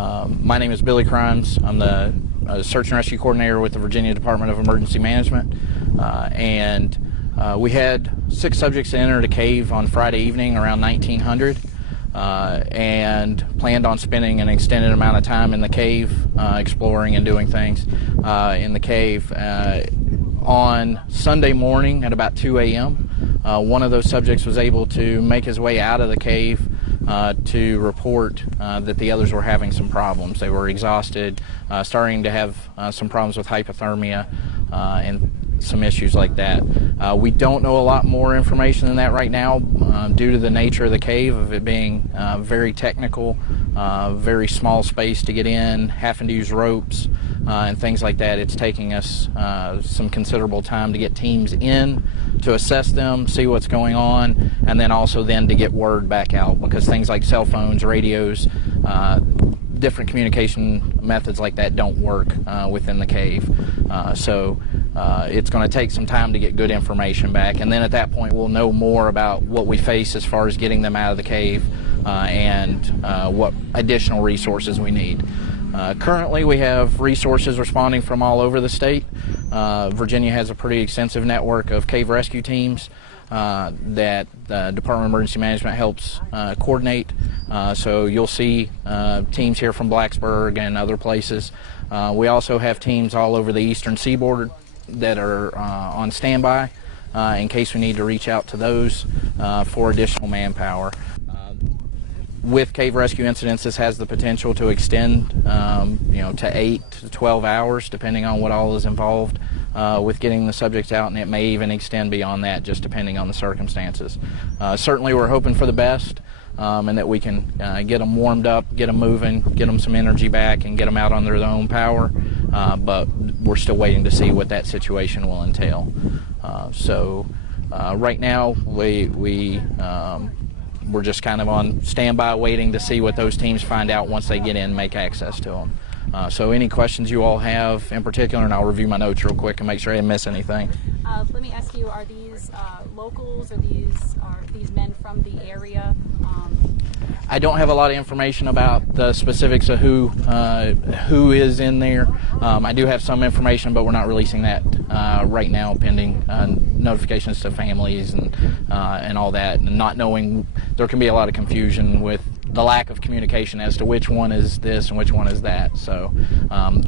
My name is Billy Crimes. I'm the Search and Rescue Coordinator with the Virginia Department of Emergency Management. We had 6 subjects enter the cave on Friday evening around 1900 and planned on spending an extended amount of time in the cave, exploring and doing things in the cave. On Sunday morning at about 2 a.m., one of those subjects was able to make his way out of the cave to report that the others were having some problems. They were exhausted, starting to have some problems with hypothermia and some issues like that. We don't know a lot more information than that right now due to the nature of the cave, of it being very technical, very small space to get in, having to use ropes and things like that. It's taking us some considerable time to get teams in, to assess them, see what's going on, and then also then to get word back out, because things like cell phones, radios, different communication methods like that don't work within the cave. So it's going to take some time to get good information back, and then at that point we'll know more about what we face as far as getting them out of the cave and what additional resources we need. Currently we have resources responding from all over the state. Virginia has a pretty extensive network of cave rescue teams that the Department of Emergency Management helps coordinate. So you'll see teams here from Blacksburg and other places. We also have teams all over the eastern seaboard that are on standby in case we need to reach out to those for additional manpower. With cave rescue incidents, this has the potential to extend to 8 to 12 hours, depending on what all is involved with getting the subjects out, and it may even extend beyond that, just depending on the circumstances. Certainly we're hoping for the best, and that we can get them warmed up, get them moving, get them some energy back, and get them out on their own power, but we're still waiting to see what that situation will entail. Right now we're just kind of on standby waiting to see what those teams find out once they get in and make access to them. So any questions you all have in particular, and I'll review my notes real quick and make sure I didn't miss anything. Let me ask you, are these locals, or are these men from the area? I don't have a lot of information about the specifics of who is in there. I do have some information, but we're not releasing that right now, pending notifications to families and all that. And not knowing, there can be a lot of confusion with the lack of communication as to which one is this and which one is that. So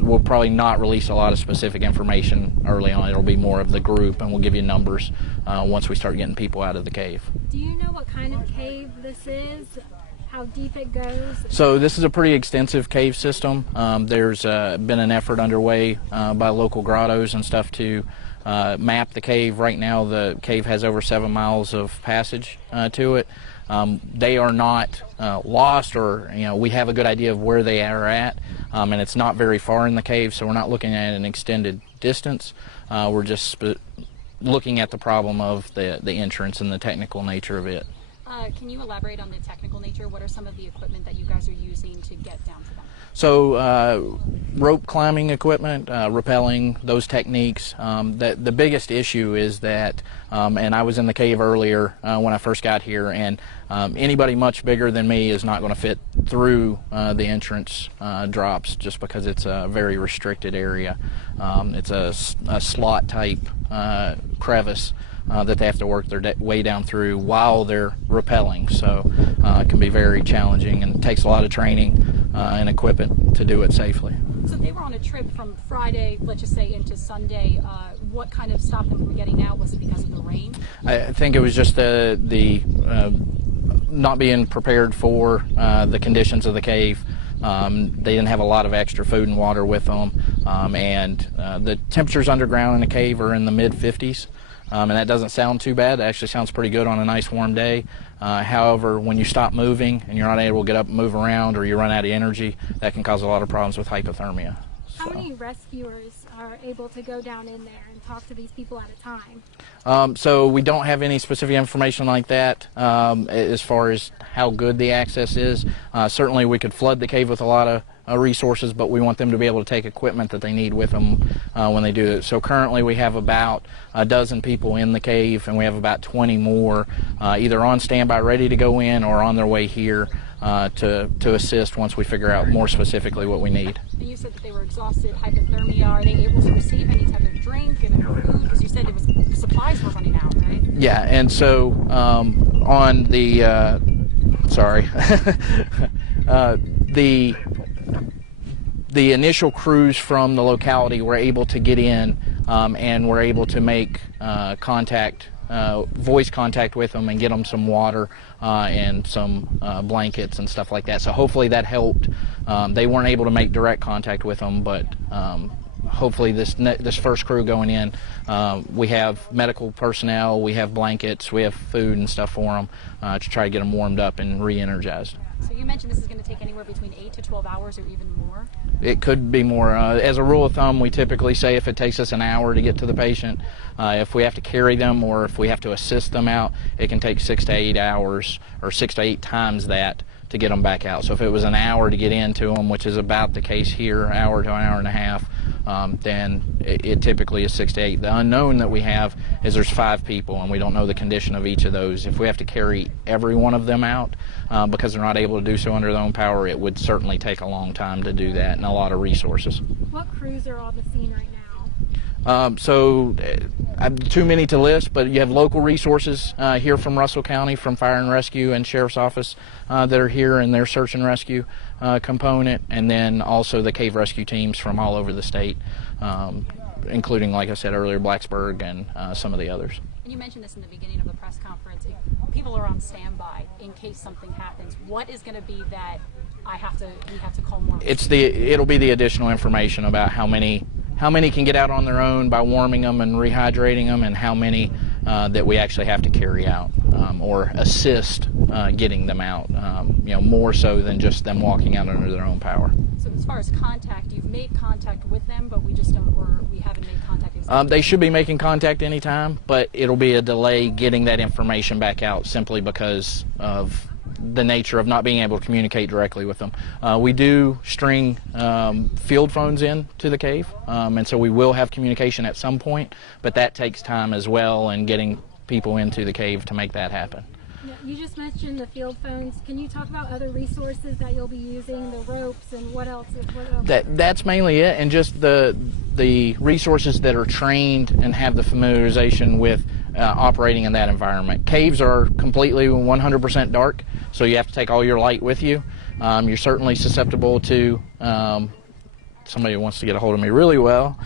we'll probably not release a lot of specific information early on. It'll be more of the group, and we'll give you numbers once we start getting people out of the cave. Do you know what kind of cave this is? How deep it goes? So this is a pretty extensive cave system. There's been an effort underway by local grottos and stuff to map the cave. Right now the cave has over 7 miles of passage to it. They are not lost, or we have a good idea of where they are at, and it's not very far in the cave, so we're not looking at an extended distance. We're just looking at the problem of the entrance and the technical nature of it. Can you elaborate on the technical nature? What are some of the equipment that you guys are using to get down to them? So rope climbing equipment, rappelling, those techniques. The biggest issue is that, and I was in the cave earlier when I first got here, and anybody much bigger than me is not going to fit through the entrance drops, just because it's a very restricted area. It's a slot type crevice that they have to work their way down through while they're rappelling, so it can be very challenging and takes a lot of training and equipment to do it safely. So they were on a trip from Friday, let's just say, into Sunday. What kind of stopped them from getting out? Was it because of the rain? I think it was just the not being prepared for the conditions of the cave. They didn't have a lot of extra food and water with them, and the temperatures underground in the cave are in the mid-50s. And that doesn't sound too bad. It actually sounds pretty good on a nice warm day. However, when you stop moving and you're not able to get up and move around, or you run out of energy, that can cause a lot of problems with hypothermia. How many rescuers are able to go down in there and talk to these people at a time? So we don't have any specific information like that as far as how good the access is. Certainly we could flood the cave with a lot of resources, but we want them to be able to take equipment that they need with them when they do it. So currently we have about a dozen people in the cave, and we have about 20 more either on standby ready to go in or on their way here to assist once we figure out more specifically what we need. And you said that they were exhausted, hypothermia. Are they able to receive any type of drink and food? Because you said supplies were running out, right? Yeah, and so on the the initial crews from the locality were able to get in and were able to make voice contact with them and get them some water and some blankets and stuff like that. So hopefully that helped. They weren't able to make direct contact with them, but hopefully this first crew going in, we have medical personnel, we have blankets, we have food and stuff for them to try to get them warmed up and re-energized. So you mentioned this is going to take anywhere between 8 to 12 hours or even more? It could be more. As a rule of thumb, we typically say if it takes us an hour to get to the patient, if we have to carry them or if we have to assist them out, it can take 6 to 8 hours or 6 to 8 times that to get them back out. So if it was an hour to get into them, which is about the case here, hour to an hour and a half, then it typically is 6 to 8. The unknown that we have is there's 5 people and we don't know the condition of each of those. If we have to carry every one of them out because they're not able to do so under their own power, it would certainly take a long time to do that and a lot of resources. What crews are on the scene right now? Too many to list, but you have local resources here from Russell County, from Fire and Rescue and Sheriff's Office that are here in their search and rescue component, and then also the cave rescue teams from all over the state, including, like I said earlier, Blacksburg and some of the others. And you mentioned this in the beginning of the press conference. If people are on standby in case something happens, what is going to be that we have to call more? It'll be the additional information about how many can get out on their own by warming them and rehydrating them, and how many that we actually have to carry out or assist getting them out. More so than just them walking out under their own power. So as far as contact, you've made contact with them, but we haven't made contact. They should be making contact anytime, but it'll be a delay getting that information back out simply because of the nature of not being able to communicate directly with them. We do string field phones in to the cave, and so we will have communication at some point, but that takes time as well, and getting people into the cave to make that happen. Yeah, you just mentioned the field phones. Can you talk about other resources that you'll be using, the ropes and what else? That's mainly it, and just the resources that are trained and have the familiarization with operating in that environment. Caves are completely 100% dark, so you have to take all your light with you. You're certainly susceptible to somebody who wants to get a hold of me really well.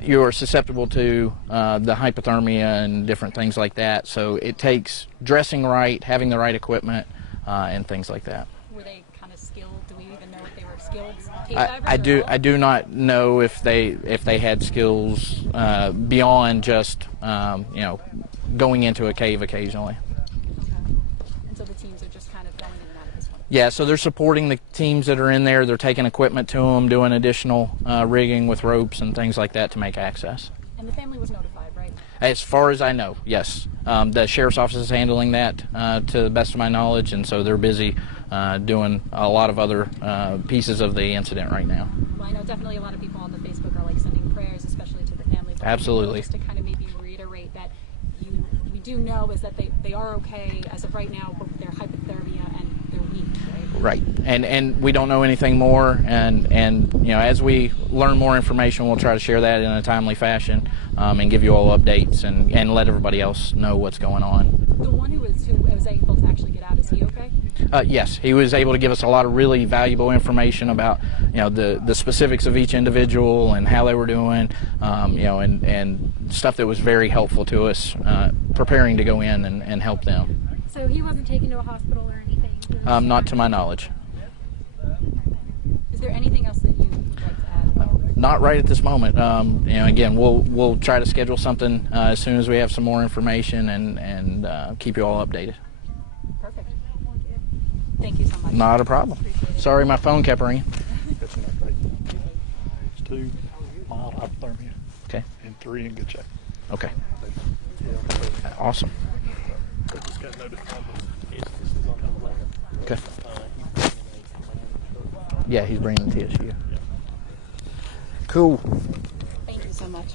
You're susceptible to the hypothermia and different things like that, so it takes dressing right, having the right equipment, and things like that. Were they kind of skilled? Do we even know if they were skilled cave divers? I do not know if they had skills beyond just going into a cave occasionally. Okay. And so the teams are just kind of going in and out of this one. Yeah, so they're supporting the teams that are in there. They're taking equipment to them, doing additional rigging with ropes and things like that to make access. And the family was notified, right? As far as I know, yes. The Sheriff's Office is handling that to the best of my knowledge, and so they're busy doing a lot of other pieces of the incident right now. Well, I know definitely a lot of people on the Facebook are sending prayers, especially to the family. Absolutely. Just to kind of maybe reiterate that we do know is that they are okay as of right now, but their hypothermia and they're weak, right? Right, and we don't know anything more, and as we learn more information, we'll try to share that in a timely fashion and give you all updates and let everybody else know what's going on. The one who was able to actually get out, is he okay? Yes, he was able to give us a lot of really valuable information about the specifics of each individual and how they were doing, and stuff that was very helpful to us preparing to go in and help them. So he wasn't taken to a hospital or anything? Not to my knowledge. Is there anything else that you would like to add? Not right at this moment. Again, we'll try to schedule something as soon as we have some more information and keep you all updated. Perfect. Thank you so much. Not a problem. Sorry, my phone kept ringing. It's an update. It's 2 mild hypothermia. Okay. And 3 in good shape. Okay. Awesome. They just got notified. Okay. Yeah, he's bringing TSU. Cool. Thank you so much.